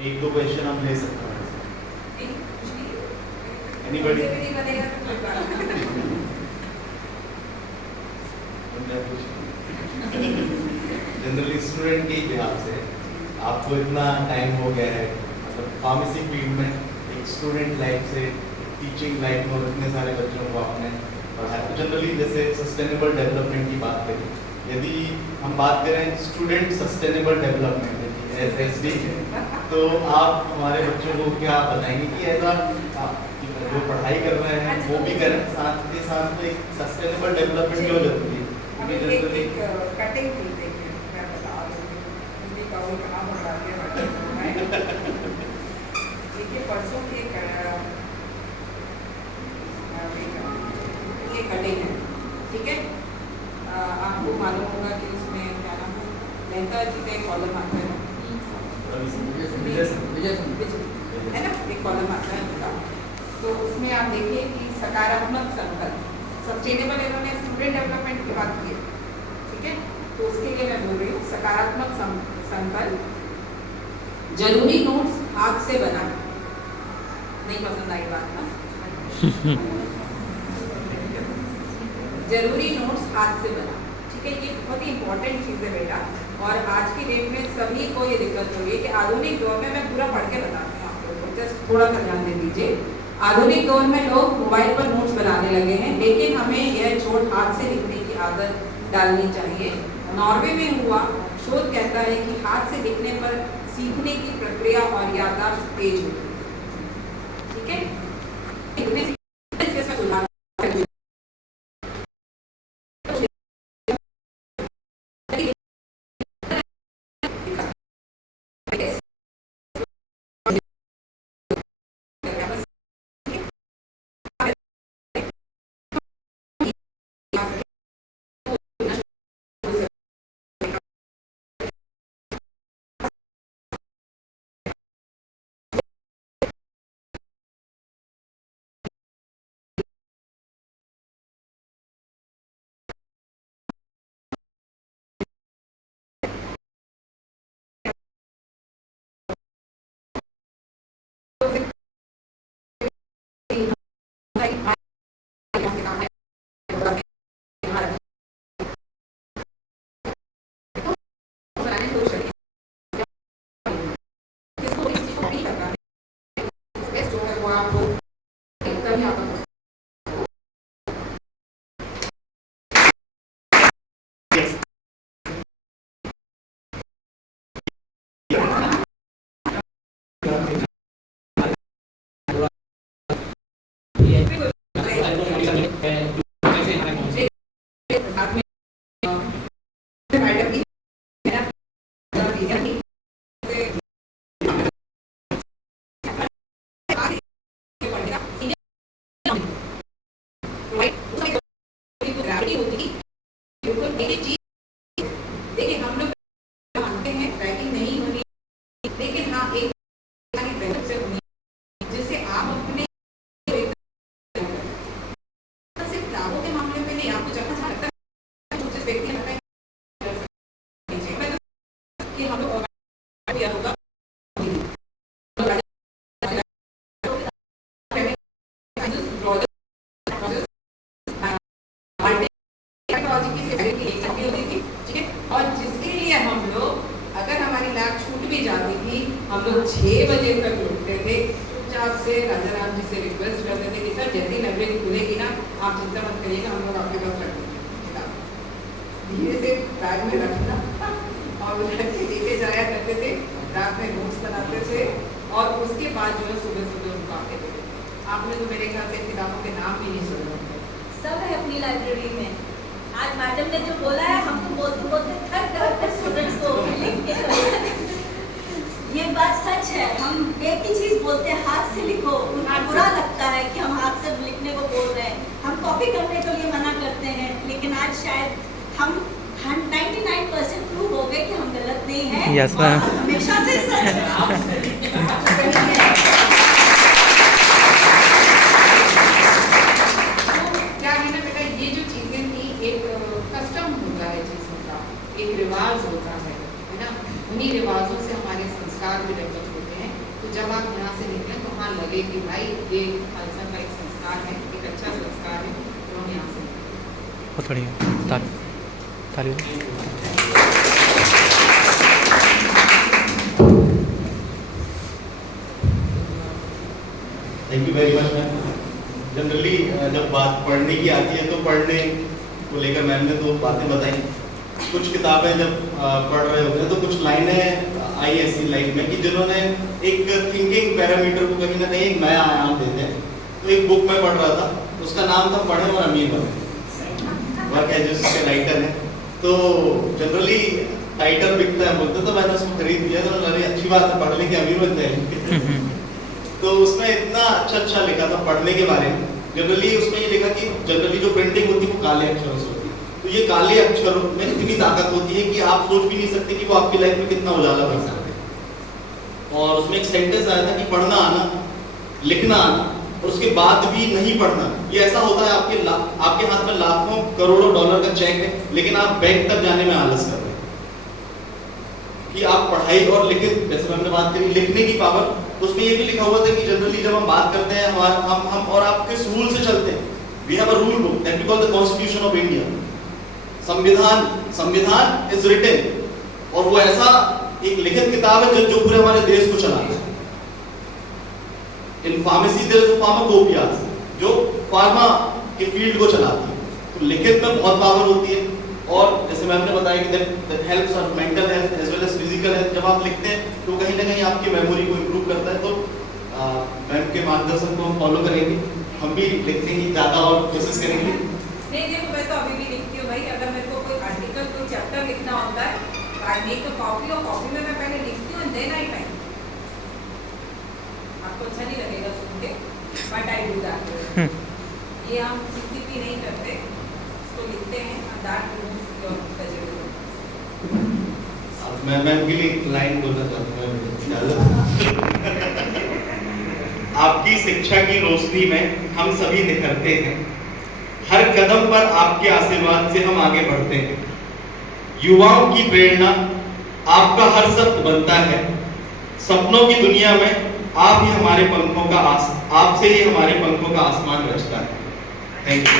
एक दो क्वेश्चन हम ले सकते हैं। एनीबॉडी? जनरली स्टूडेंट के लिहाज से आपको इतना टाइम हो गया है, मतलब फार्मेसी फील्ड में एक स्टूडेंट लाइफ से टीचिंग लाइफ में इतने सारे बच्चों को आपने पढ़ाया, तो जनरली जैसे सस्टेनेबल डेवलपमेंट की बात करें, यदि हम बात करें स्टूडेंट सस्टेनेबल डेवलपमेंट SSD, तो आप हमारे बच्चों को क्या बताएंगे कि ऐसा जो पढ़ाई कर रहे हैं वो भी करें, साथ के साथ एक सस्टेनेबल डेवलपमेंट क्यों जरूरी है? कटिंग थी, देखिए मैं बता दूँगी हिंदी का वो कहाँ बढ़ा दिया। देखिए परसों की ये कटिंग है, ठीक है। आपको मालूम होगा कि उसमें क्या नाम है, मेहता जी का एक कॉलम आता है, है ना, एक कॉलम आता है उनका। तो उसमें आप देखिए कि सकारात्मक संकल्प, सस्टेनेबल इन्होंने स्टूडेंट डेवलपमेंट की बात की है, ठीक है। तो उसके लिए मैं बोल रही हूँ सकारात्मक संकल्प, जरूरी नोट्स हाथ से बना। नहीं पसंद आई बात ना? जरूरी नोट्स हाथ से बना, ठीक है। ये बहुत ही इंपॉर्टेंट चीज़ है बेटा, और आज की डेट में सभी को ये दिक्कत हो रही है कि आधुनिक दौर में, मैं पूरा पढ़ के बताती हूँ आप लोगों को, जस्ट थोड़ा सा ध्यान दे दीजिए। आधुनिक दौर में लोग मोबाइल पर नोट्स बनाने लगे हैं, लेकिन हमें यह छोड़ हाथ से लिखने की आदत डालनी चाहिए। नॉर्वे में हुआ शोध कहता है कि हाथ से लिखने पर सीखने की प्रक्रिया और याददाश्त तेज होती है, ठीक है। देखिए हम लोग मानते हैं राइटिंग नहीं होनी, लेकिन हाँ एक से होनी, जिससे आप अपने सिर्फ लाभों के मामले में नहीं, आपको जहाँ जहाँ लगता है जिस व्यक्ति लगता है कि हम लोग होगा और जिसके लिए हम लोग, अगर हमारी लैब छूट भी जाती थी, हम लोग 6 बजे तक उठते थे, चुपचाप से राजा राम जी से रिक्वेस्ट करते थे कि सर जैसे लाइब्रेरी खुलेगी ना, आप चिंता मत करिएगा, हम लोग आपके पास रख देंगे, धीरे से बैग में रखना और रख के लेके जाया करते थे, रात में नोट्स बनाते थे, और उसके बाद जो है सुबह सुबह उनको आते थे। आपने तो मेरे ख्याल से किताबों के नाम भी नहीं सुने, सब है अपनी लाइब्रेरी में। आज मैडम ने जो बोला है, हम तो बोलते बोलते थक गए स्टूडेंट्स को लिख के। ये बात सच है, हम एक ही चीज बोलते हैं, हाथ से लिखो। उनको बुरा लगता है कि हम हाथ से लिखने को बोल रहे हैं, हम कॉपी करने के लिए मना करते हैं, लेकिन आज शायद हम 99% प्रूव हो गए कि हम गलत नहीं हैं। यस मैम, हमेशा से सच है। एक रिवाज होता है ना, उन्हीं रिवाजों से हमारे संस्कार भी डेवलप होते हैं। तो जब आप यहाँ से निकलें तो हाँ लगे कि भाई ये खालसा का एक संस्कार है, एक अच्छा संस्कार है, तो हम यहाँ से निकलें। बहुत बढ़िया, ताली thank you very much ma'am. Generally जब बात पढ़ने की आती है तो पढ़ने को लेकर मैम ने तो बातें बताई। कुछ किताबें जब पढ़ रहे होते हैं तो कुछ लाइनें आई ऐसी लाइफ में कि जिन्होंने एक थिंकिंग पैरामीटर को कहीं ना कहीं एक नया आयाम देते हैं। तो एक बुक में पढ़ रहा था, उसका नाम था पढ़े और अमीर बने, वर्क एजेस के राइटर हैं। तो जनरली टाइटल बिकता है बोलते, तो मैंने उसको खरीद लिया। तो अरे अच्छी बात है, पढ़ लेके अमीर बन जाएंगे। तो उसमें इतना अच्छा लिखा था पढ़ने के बारे में। जनरली उसमें ये लिखा कि जनरली जो प्रिंटिंग होती है वो काले अक्षरों से होती है। तो ये काले अक्षरों में इतनी ताकत होती है कि आप सोच भी नहीं सकते कि वो आपकी लाइफ में कितना उजाला कर सकते हैं। और उसमें एक सेंटेंस आया था कि पढ़ना आना, लिखना आना और उसके बाद भी नहीं पढ़ना। ये ऐसा होता है आपके हाथ में लाखों करोड़ों डॉलर का चेक है, लेकिन आप बैंक तक जाने में आलस कर रहे हैं। कि आप पढ़ाई और लिखित, जैसे हमने बात करी लिखने की पावर, तो उसमें ये भी लिखा हुआ था कि जनरली जब हम बात करते हैं हम और आप किस रूल से चलते हैं। We have a rule book that we call the constitution of India. संविधान इज रिटन, और वो ऐसा एक लिखित किताब है जो पूरे हमारे देश को चलाता है। In pharmacy there is a pharmacopoeia जो फार्मा के फील्ड को चलाती है। तो लिखित में बहुत पावर होती है। और जैसे मैम ने बताया कि that helps our mental health as well as physical health. जब आप लिखते हैं तो कहीं ना कहीं आपकी मेमोरी को इंप्रूव करता है। तो मैम के मार्गदर्शन को हम फॉलो करेंगे, हम भी लिखने की ज़्यादा और कोशिश करेंगे। नहीं देखो, मैं तो अभी भी लिखती हूँ भाई। अगर मेरे को कोई आर्टिकल, कोई चैप्टर लिखना होता है, आई मेक अ कॉपी, और कॉपी में मैं पहले लिखती हूँ, देन आई टाइप। आपको अच्छा नहीं लगेगा सुन के, बट आई डू दैट। ये हम सीसीपी नहीं करते, इसको लिखते हैं, and that removes your vegetable। मैं मैम के लिए एक लाइन बोलना चाहता हूँ। आपकी शिक्षा की रोशनी में हम सभी निखरते हैं, हर कदम पर आपके आशीर्वाद से हम आगे बढ़ते हैं। युवाओं की प्रेरणा आपका हर शब्द बनता है। सपनों की दुनिया में आप ही हमारे पंखों का आपसे ही हमारे पंखों का आसमान रचता है। Thank you.